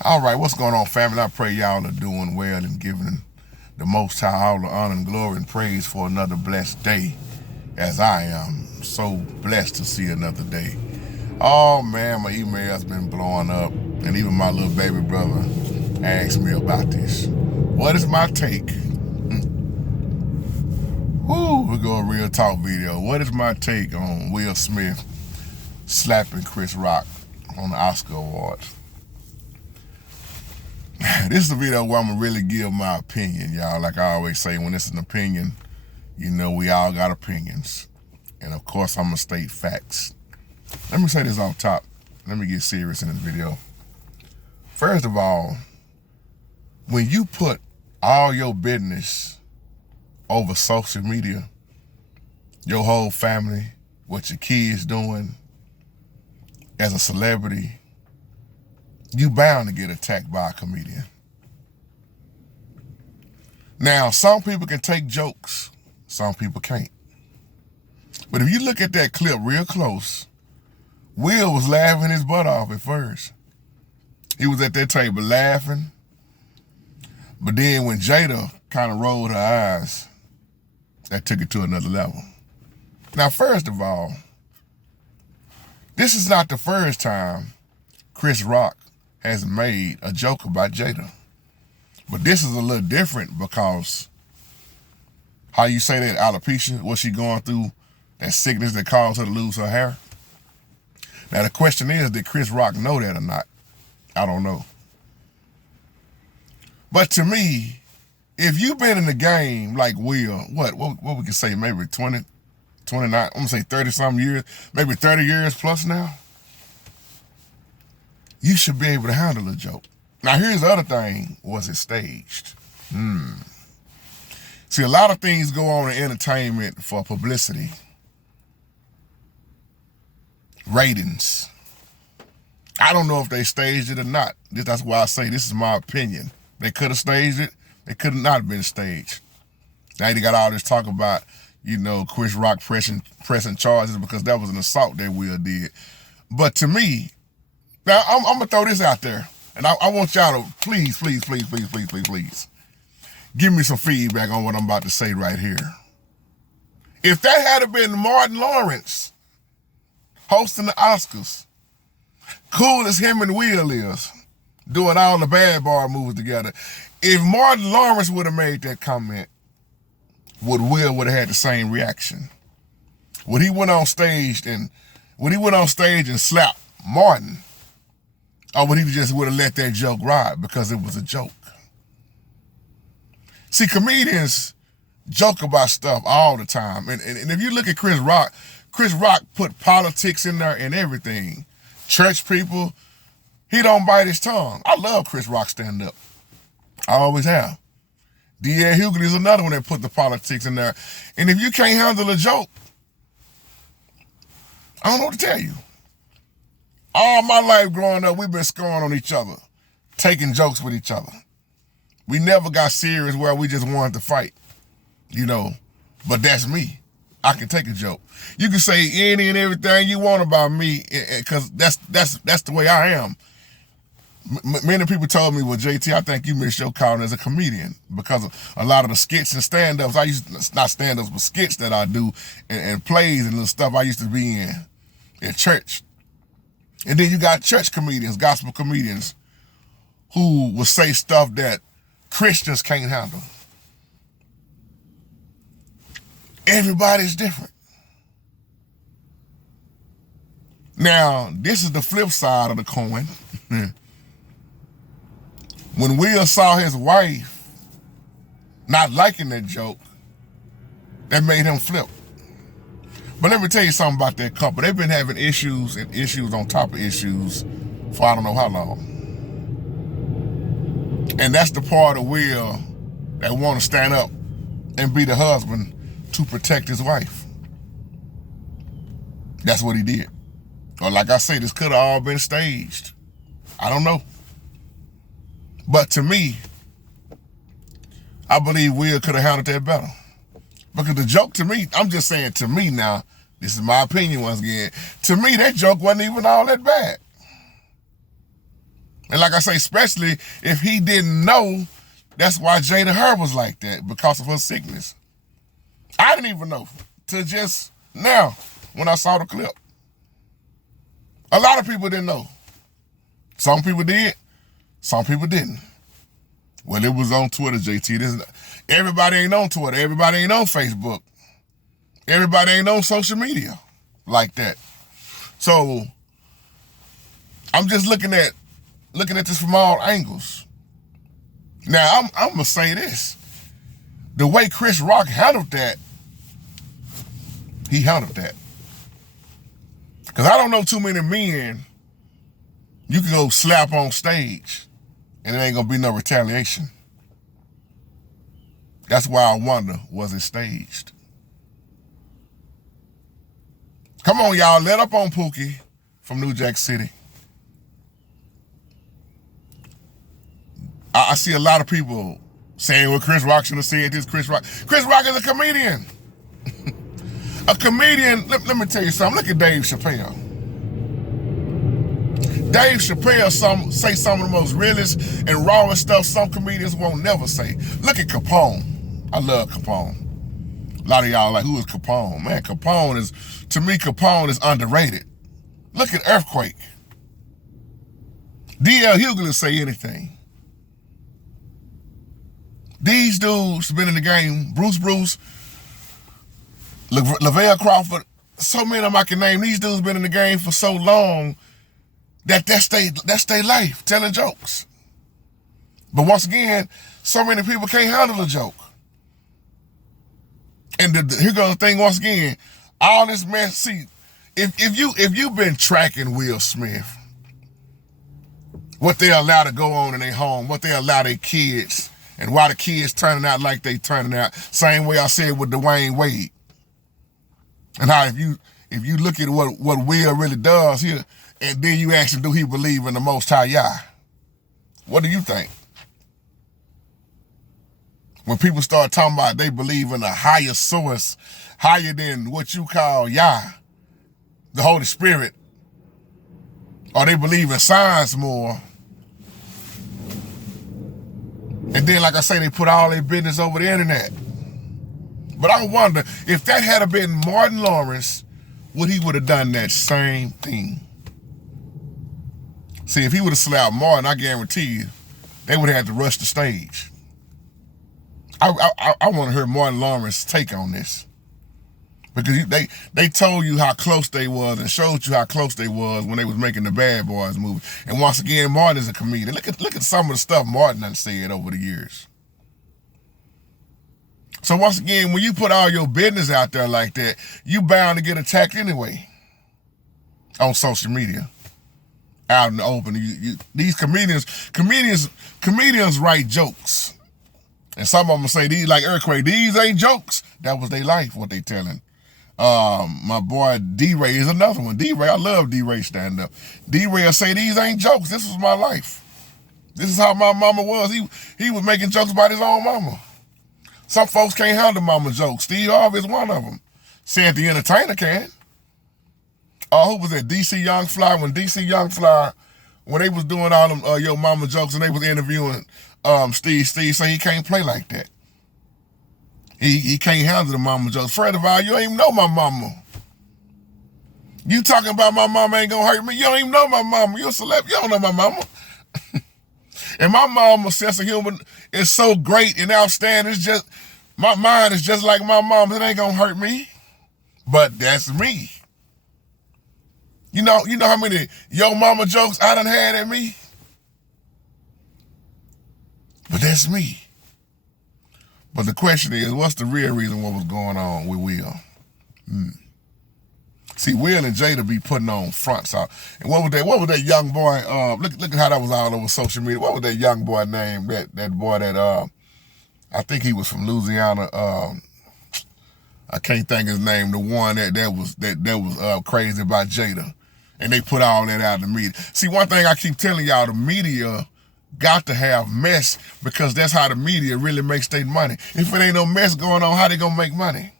All right, what's going on, family? I pray y'all are doing well and giving the Most High all the honor and glory and praise for another blessed day, as I am so blessed to see another day. Oh man, my email's been blowing up, and even my little baby brother asked me about this. What is my take? Woo, we go a real talk video. What is my take on Will Smith slapping Chris Rock on the Oscar Awards? This is a video where I'm gonna really give my opinion, y'all. Like I always say, when it's an opinion, you know we all got opinions. And of course, I'm gonna state facts. Let me say this off top. Let me get serious in this video. First of all, when you put all your business over social media, your whole family, what your kids doing, as a celebrity, you bound to get attacked by a comedian. Now, some people can take jokes, some people can't. But if you look at that clip real close, Will was laughing his butt off at first. He was at that table laughing. But then when Jada kind of rolled her eyes, that took it to another level. Now, first of all, this is not the first time Chris Rock has made a joke about Jada. But this is a little different because how you say that alopecia, what she going through, that sickness that caused her to lose her hair. Now the question is, did Chris Rock know that or not? I don't know. But to me, if you've been in the game like Will, what we can say, maybe 20, 29, I'm gonna say 30-something years, maybe 30 years plus now, you should be able to handle a joke. Now here's the other thing, was it staged? See, a lot of things go on in entertainment for publicity. Ratings. I don't know if they staged it or not. That's why I say this is my opinion. They could have staged it. It could not have been staged. Now they got all this talk about, Chris Rock pressing charges because that was an assault that Will did. But to me, now I'm gonna throw this out there, and I want y'all to please give me some feedback on what I'm about to say right here. If that had been Martin Lawrence hosting the Oscars, cool as him and Will is, doing all the Bad Boy movies together, if Martin Lawrence would have made that comment, Will would have had the same reaction? When he went on stage and slapped Martin, or would he just would have let that joke ride because it was a joke? See, comedians joke about stuff all the time. And if you look at Chris Rock put politics in there and everything. Church people, he don't bite his tongue. I love Chris Rock stand up. I always have. D.L. Hughley is another one that put the politics in there. And if you can't handle a joke, I don't know what to tell you. All my life growing up, we've been scoring on each other, taking jokes with each other. We never got serious where we just wanted to fight, but that's me. I can take a joke. You can say any and everything you want about me, because that's the way I am. Many people told me, well, JT, I think you missed your calling as a comedian because of a lot of the skits and stand-ups. Not stand-ups, but skits that I do and plays and little stuff I used to be in at church. And then you got church comedians, gospel comedians, who will say stuff that Christians can't handle. Everybody's different. Now, this is the flip side of the coin. When Will saw his wife not liking that joke, that made him flip. But let me tell you something about that couple. They've been having issues and issues on top of issues for I don't know how long. And that's the part of Will that want to stand up and be the husband to protect his wife. That's what he did. Or like I say, this could have all been staged. I don't know. But to me, I believe Will could have handled that better. Because the joke to me, I'm just saying to me now, this is my opinion once again, to me that joke wasn't even all that bad. And like I say, especially if he didn't know, that's why Jada Hur was like that, because of her sickness. I didn't even know till just now when I saw the clip. A lot of people didn't know. Some people did, some people didn't. Well, it was on Twitter, JT. Everybody ain't on Twitter. Everybody ain't on Facebook. Everybody ain't on social media like that. So I'm just looking at this from all angles. Now, I'm going to say this. The way Chris Rock handled that, he handled that. Because I don't know too many men you can go slap on stage and it ain't going to be no retaliation. That's why I wonder, was it staged? Come on, y'all, let up on Pookie from New Jack City. I see a lot of people saying, well, Chris Rock should have said this. Chris Rock is a comedian. A comedian, let me tell you something. Look at Dave Chappelle. Dave Chappelle say some of the most realest and rawest stuff some comedians won't never say. Look at Capone. I love Capone. A lot of y'all like, who is Capone? Man, Capone is underrated. Look at Earthquake. D.L. Hughley say anything. These dudes been in the game. Bruce, Lavelle Crawford, so many of them I can name. These dudes been in the game for so long that's their life, telling jokes. But once again, so many people can't handle a joke. And here goes the thing once again. All this mess, see, if you've been tracking Will Smith, what they allow to go on in their home, what they allow their kids, and why the kids turning out like they turning out. Same way I said with Dwayne Wade. And how if you look at what Will really does here, and then you ask him, do he believe in the Most High Yah? What do you think? When people start talking about they believe in a higher source, higher than what you call Yah, the Holy Spirit, or they believe in science more, and then, like I say, they put all their business over the internet. But I wonder, if that had been Martin Lawrence, would he would have done that same thing? See, if he would have slapped Martin, I guarantee you, they would have had to rush the stage. I want to hear Martin Lawrence's take on this. Because they told you how close they was and showed you how close they was when they was making the Bad Boys movie. And once again, Martin is a comedian. Look at some of the stuff Martin done said over the years. So once again, when you put all your business out there like that, you bound to get attacked anyway on social media, out in the open. These comedians write jokes. And some of them say, these, like Earthquake, these ain't jokes. That was their life, what they telling. My boy D-Ray is another one. D-Ray, I love D-Ray stand-up. D-Ray will say, these ain't jokes. This was my life. This is how my mama was. He was making jokes about his own mama. Some folks can't handle mama jokes. Steve Harvey is one of them. Said the entertainer can. Who was that? DC Young Fly. When DC Young Fly, when they was doing all them Yo Mama jokes and they was interviewing Steve say he can't play like that. He can't handle the mama jokes. First of all, you don't even know my mama. You talking about my mama ain't gonna hurt me. You don't even know my mama. You're a celeb. You don't know my mama. And my mama's sense of humor is so great and outstanding. It's just, my mind is just like my mama. It ain't gonna hurt me. But that's me. You know how many Yo Mama jokes I done had at me? But that's me. But the question is, what's the real reason what was going on with Will? See, Will and Jada be putting on fronts out. And what was that young boy, look at how that was all over social media. What was that young boy name? That boy that I think he was from Louisiana. I can't think his name. The one that was crazy about Jada. And they put all that out in the media. See, one thing I keep telling y'all, the media got to have mess, because that's how the media really makes their money. If it ain't no mess going on, how they gonna make money?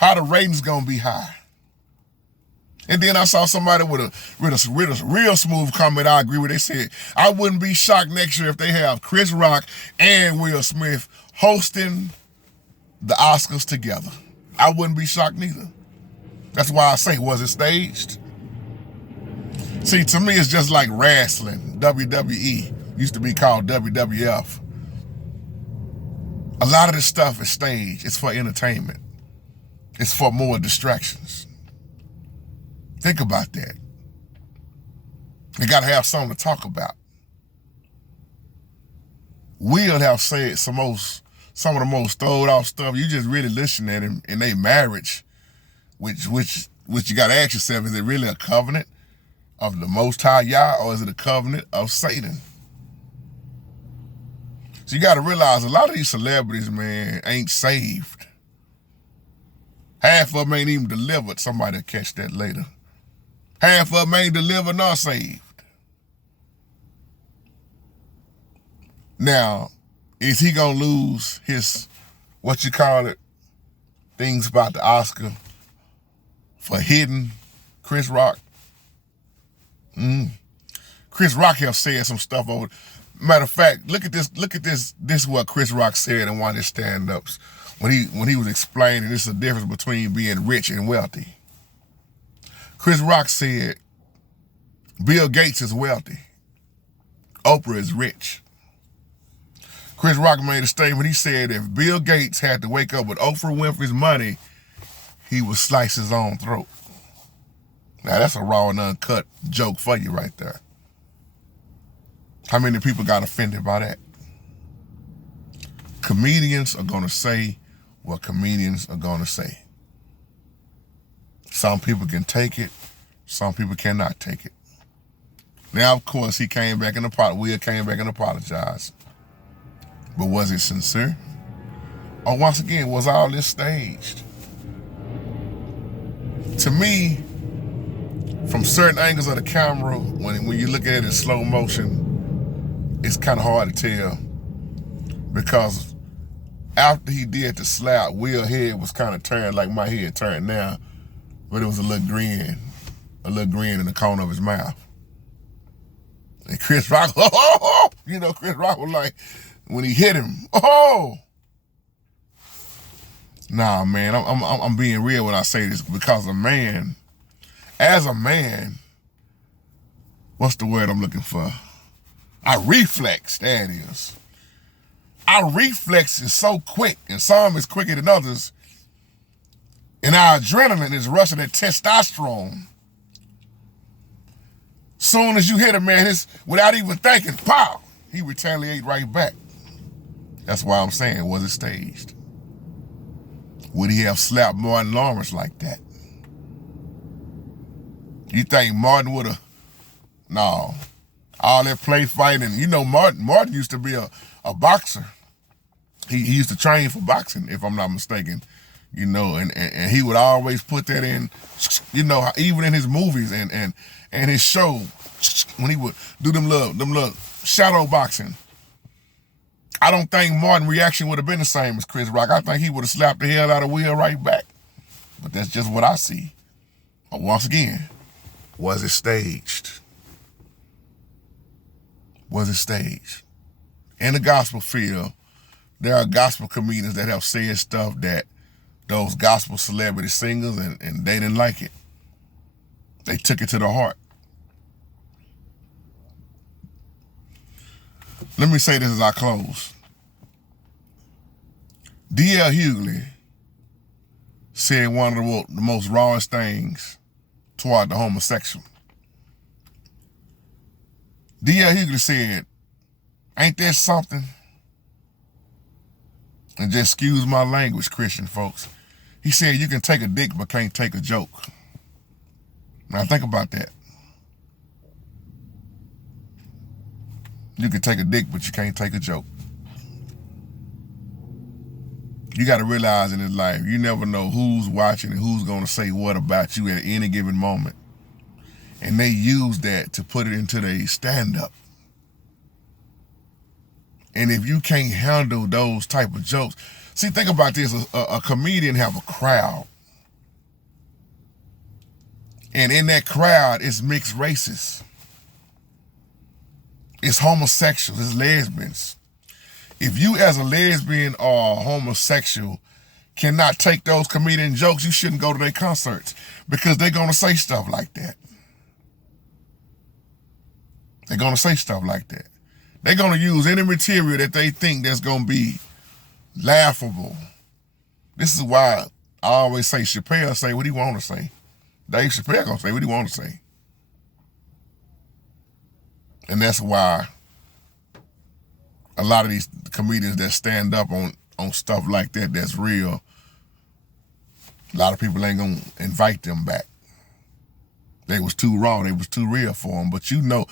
How the ratings gonna be high? And then I saw somebody with a real smooth comment I agree with. They said, I wouldn't be shocked next year if they have Chris Rock and Will Smith hosting the Oscars together. I wouldn't be shocked neither. That's why I say, was it staged? See, to me, it's just like wrestling. WWE used to be called WWF. A lot of this stuff is staged. It's for entertainment. It's for more distractions. Think about that. You got to have something to talk about. Will have said some of the most throwed off stuff. You just really listen at him in their marriage, which you got to ask yourself, is it really a covenant of the Most High Yah, or is it a covenant of Satan? So you got to realize a lot of these celebrities, man, ain't saved. Half of them ain't even delivered. Somebody will catch that later. Half of them ain't delivered nor saved. Now, is he going to lose his, things about the Oscar for hitting Chris Rock? Chris Rock have said some stuff over. Matter of fact, look at this. This is what Chris Rock said in one of his stand-ups when he was explaining this is the difference between being rich and wealthy. Chris Rock said, Bill Gates is wealthy. Oprah is rich. Chris Rock made a statement. He said if Bill Gates had to wake up with Oprah Winfrey's money, he would slice his own throat. Now that's a raw and uncut joke for you right there. How many people got offended by that? Comedians are going to say what comedians are going to say. Some people can take it. Some people cannot take it. Now, of course, Will came back and apologized. But was it sincere? Or once again, was all this staged? To me, from certain angles of the camera, when you look at it in slow motion, it's kind of hard to tell. Because after he did the slap, Will's head was kind of turned like my head turned now. But it was a little grin in the corner of his mouth. And Chris Rock, Chris Rock was like, when he hit him, oh! Nah, man, I'm being real when I say this, because as a man, what's the word I'm looking for? Our reflex, that is. Our reflex is so quick, and some is quicker than others, and our adrenaline is rushing at testosterone. Soon as you hit a man, without even thinking, pow, he retaliate right back. That's why I'm saying, was it staged? Would he have slapped Martin Lawrence like that? You think Martin would have? No. All that play fighting, Martin used to be a boxer. He used to train for boxing, if I'm not mistaken. And he would always put that in, even in his movies and his show, when he would do them little shadow boxing. I don't think Martin's reaction would have been the same as Chris Rock. I think he would have slapped the hell out of Will right back. But that's just what I see. But once again, was it staged? Was it staged? In the gospel field, there are gospel comedians that have said stuff that those gospel celebrity singers, and they didn't like it. They took it to the heart. Let me say this as I close. D.L. Hughley said one of the most rawest things toward the homosexual. D.L. Hughley said, ain't that something? And just excuse my language, Christian folks. He said you can take a dick but can't take a joke. Now think about that. You can take a dick but you can't take a joke. You got to realize in this life, you never know who's watching and who's going to say what about you at any given moment. And they use that to put it into their stand-up. And if you can't handle those type of jokes, see, think about this. A comedian have a crowd. And in that crowd, it's mixed races. It's homosexuals, it's lesbians. If you as a lesbian or homosexual cannot take those comedian jokes, you shouldn't go to their concerts because they're going to say stuff like that. They're going to say stuff like that. They're going to use any material that they think that's going to be laughable. This is why I always say Chappelle say what he want to say. Dave Chappelle going to say what he want to say. And that's why a lot of these comedians that stand up on stuff like that that's real, a lot of people ain't going to invite them back. They was too raw. They was too real for them. But you know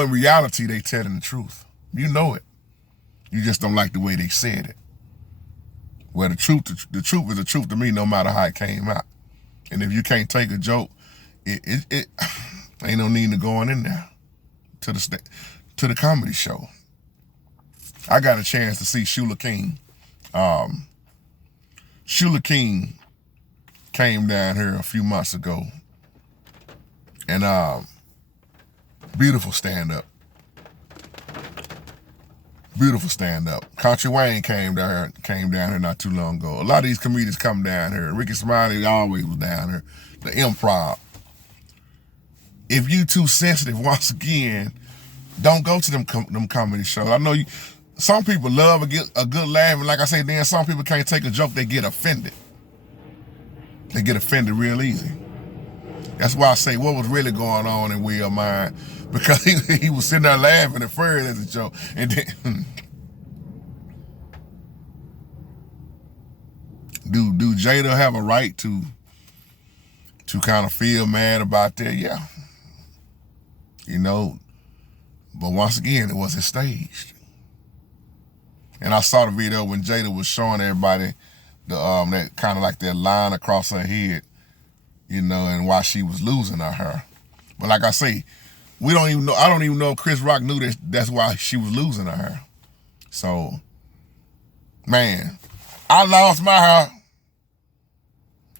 in reality they telling the truth. You know it. You just don't like the way they said it. Well, the truth is the truth to me no matter how it came out. And if you can't take a joke, it ain't no need to going in there to the comedy show. I got a chance to see Shula King. Shula King came down here a few months ago. And beautiful stand-up. Beautiful stand-up. Country Wayne came down here not too long ago. A lot of these comedians come down here. Ricky Smiley always was down here. The Improv. If you too sensitive, once again, don't go to them comedy shows. I know some people love a good laugh, and like I said, then some people can't take a joke, they get offended. They get offended real easy. That's why I say what was really going on in Will's mind, because he was sitting there laughing at first as a joke, and then do Jada have a right to kind of feel mad about that? Yeah, you know. But once again, it wasn't staged. And I saw the video when Jada was showing everybody that kind of like that line across her head, you know, and why she was losing her hair. But like I say, I don't even know if Chris Rock knew that's why she was losing her hair. So, man, I lost my hair.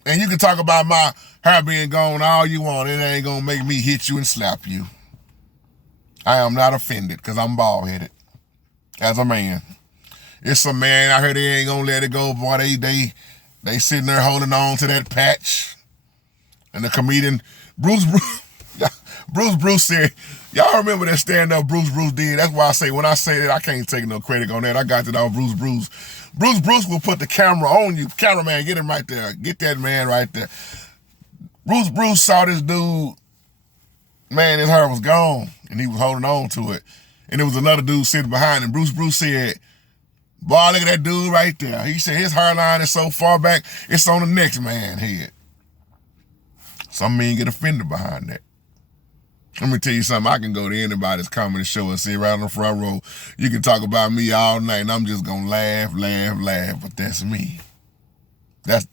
And you can talk about my hair being gone all you want. It ain't gonna make me hit you and slap you. I am not offended because I'm bald-headed as a man. It's some man out here, they ain't gonna let it go, boy. They sitting there holding on to that patch. And the comedian, Bruce said, y'all remember that stand-up Bruce did? That's why I say, when I say that, I can't take no credit on that. I got it off Bruce. Bruce will put the camera on you. Cameraman, get him right there. Get that man right there. Bruce saw this dude, man, his hair was gone, and he was holding on to it. And there was another dude sitting behind him. Bruce said, boy, look at that dude right there. He said his hairline is so far back, it's on the next man's head. Some men get offended behind that. Let me tell you something. I can go to anybody's comedy show and sit right on the front row. You can talk about me all night, and I'm just going to laugh, but that's me. That's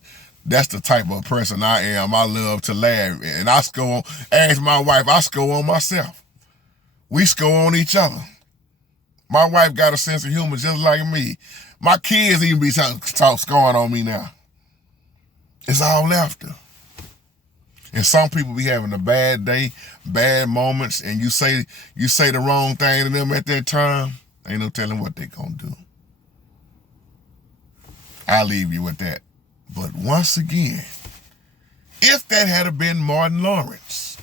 the type of person I am. I love to laugh. And I score on, ask my wife, I score on myself. We score on each other. My wife got a sense of humor just like me. My kids even be scoring on me now. It's all laughter. And some people be having a bad day, bad moments, and you say the wrong thing to them at that time, ain't no telling what they gonna do. I'll leave you with that. But once again, if that had been Martin Lawrence,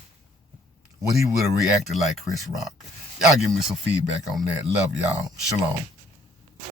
would he have reacted like Chris Rock? Y'all give me some feedback on that. Love y'all. Shalom.